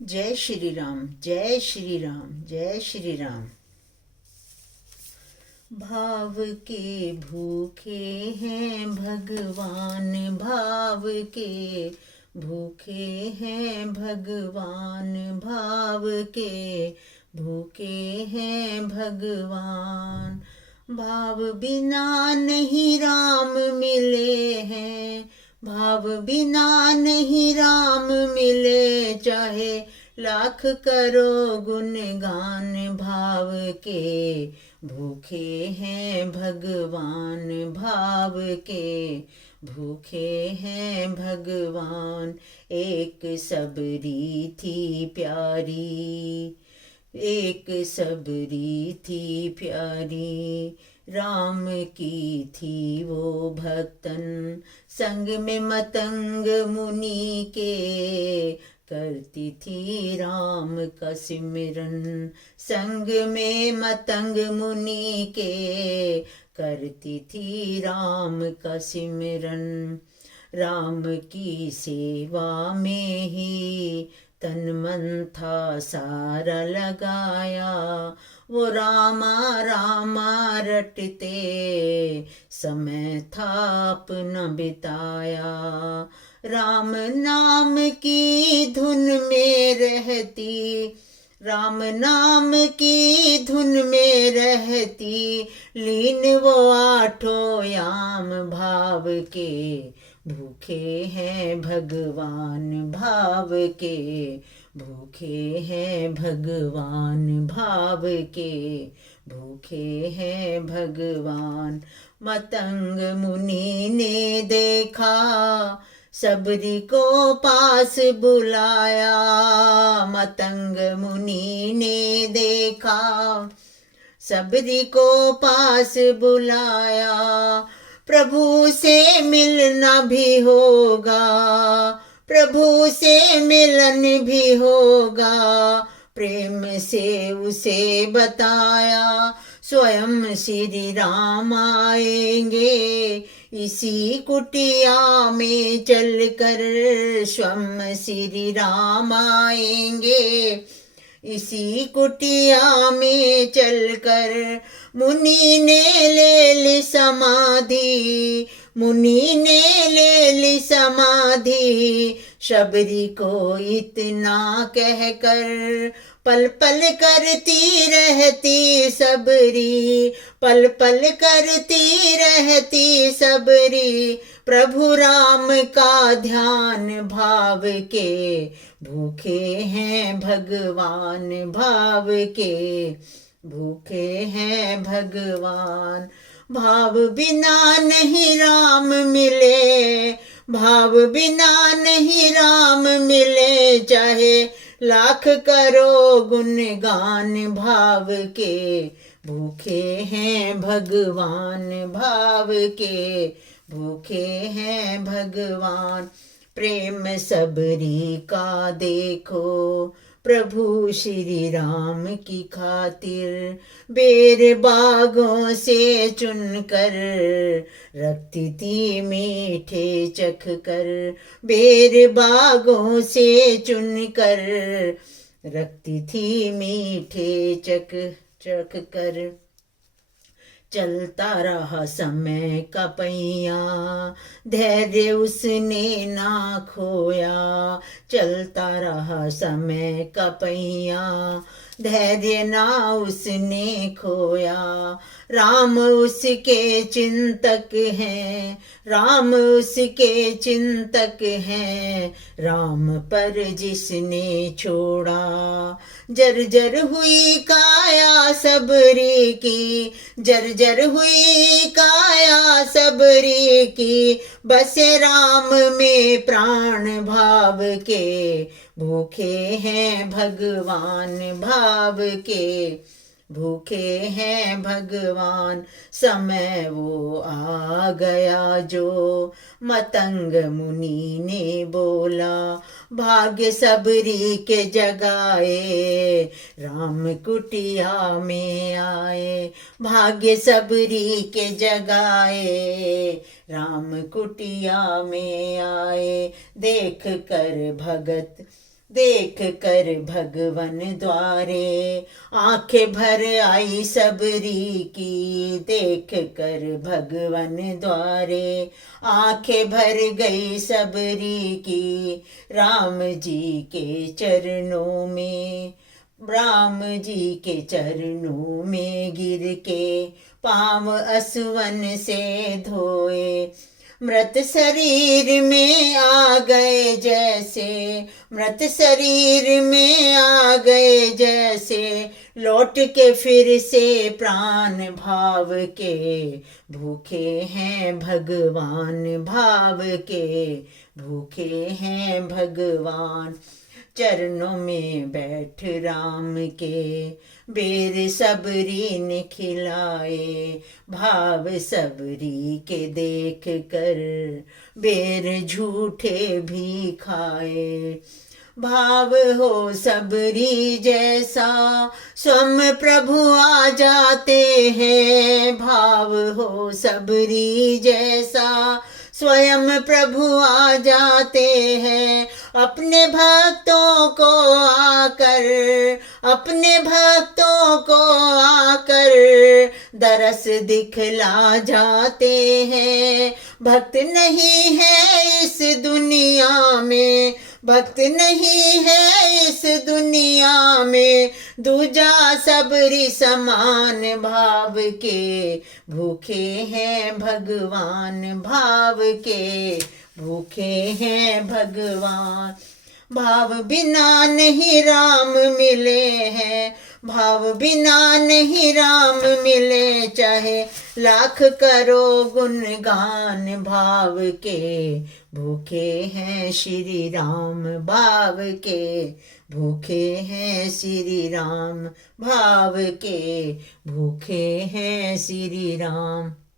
जय श्री राम, जय श्री राम, जय श्री राम। भाव के भूखे हैं भगवान, भाव के भूखे हैं भगवान, भाव के भूखे हैं भगवान। भाव बिना नहीं राम मिले हैं, भाव बिना नहीं राम मिले, चाहे लाख करो गुणगान। भाव के भूखे हैं भगवान, भाव के भूखे हैं भगवान। एक सबरी थी प्यारी, एक सबरी थी प्यारी, राम की थी वो भक्तन। संग में मतंग मुनि के, करती थी राम का सिमरन। संग में मतंग मुनि के, करती थी राम का सिमरन। राम की सेवा में ही तन मन था सारा लगाया, वो रामा रामा रटते समय था अपना बिताया। राम नाम की धुन में रहती, राम नाम की धुन में रहती, लीन वो आठों याम। भाव के भूखे हैं भगवान, भाव के भूखे हैं भगवान, भाव के भूखे हैं भगवान। मतंग मुनि ने देखा, सबरी को पास बुलाया। मतंग मुनि ने देखा, सबरी को पास बुलाया। प्रभु से मिलना भी होगा, प्रभु से मिलन भी होगा, प्रेम से उसे बताया। स्वयं श्री राम आएंगे, इसी कुटिया में चलकर स्वयं श्री राम आएंगे, इसी कुटिया में चलकर। मुनि ने ले ली समाधि, मुनि ने ले ली समाधि, शबरी को इतना कहकर। पल पल करती रहती सबरी, पल पल करती रहती सबरी, प्रभु राम का ध्यान। भाव के भूखे हैं भगवान, भाव के भूखे हैं भगवान। भाव बिना नहीं राम मिले, भाव बिना नहीं राम मिले, चाहे लाख करो गुणगान। भाव के भूखे हैं भगवान, भाव के भूखे हैं भगवान। प्रेम सबरी का देखो, प्रभु श्री राम की खातिर, बेर बागों से चुनकर रखती थी मीठे चख कर। बेर बागों से चुनकर रखती थी मीठे चख चख कर। चलता रहा समय का पहिया, धैर्य उसने ना खोया। चलता रहा समय का पहिया, धैर्य ना उसने खोया। राम उसके चिंतक हैं, राम उसके चिंतक हैं, राम पर जिसने छोड़ा। जर्जर हुई काया सबरी की, जर्जर हुई काया सबरी की, बसे राम में प्राण। भाव के भूखे हैं भगवान, भाव के भूखे हैं भगवान। समय वो आ गया जो मतंग मुनि ने बोला, भाग्य सबरी के जगाए, राम कुटिया में आए। भाग्य सबरी के जगाए, राम कुटिया में आए। देख कर भगत देख कर भगवन द्वारे आंखें भर आई सबरी की। देख कर भगवन द्वारे आंखें भर गई सबरी की। राम जी के चरणों में, राम जी के चरणों में गिर के पाँव असवन से धोए। मृत शरीर में आ गए जैसे, मृत शरीर में आ गए जैसे, लौट के फिर से प्राण भाव के। भूखे हैं भगवान भाव के, भूखे हैं भगवान। चरणों में बैठ राम के बेर सबरी ने खिलाए। भाव सबरी के देख कर बेर झूठे भी खाए। भाव हो सबरी जैसा स्वयं प्रभु आ जाते हैं। भाव हो सबरी जैसा स्वयं प्रभु आ जाते हैं। अपने भक्तों को आकर, अपने भक्तों को आकर दरस दिखला जाते हैं। भक्त नहीं है इस दुनिया में, भक्त नहीं है इस दुनिया में, दूजा सबरी समान भाव के। भूखे हैं भगवान भाव के, भूखे हैं भगवान। भाव बिना नहीं राम मिले हैं, भाव बिना नहीं राम मिले। चाहे लाख करो गुणगान भाव के। भूखे हैं श्री राम भाव के, भूखे हैं श्री राम भाव के, भूखे हैं श्री राम।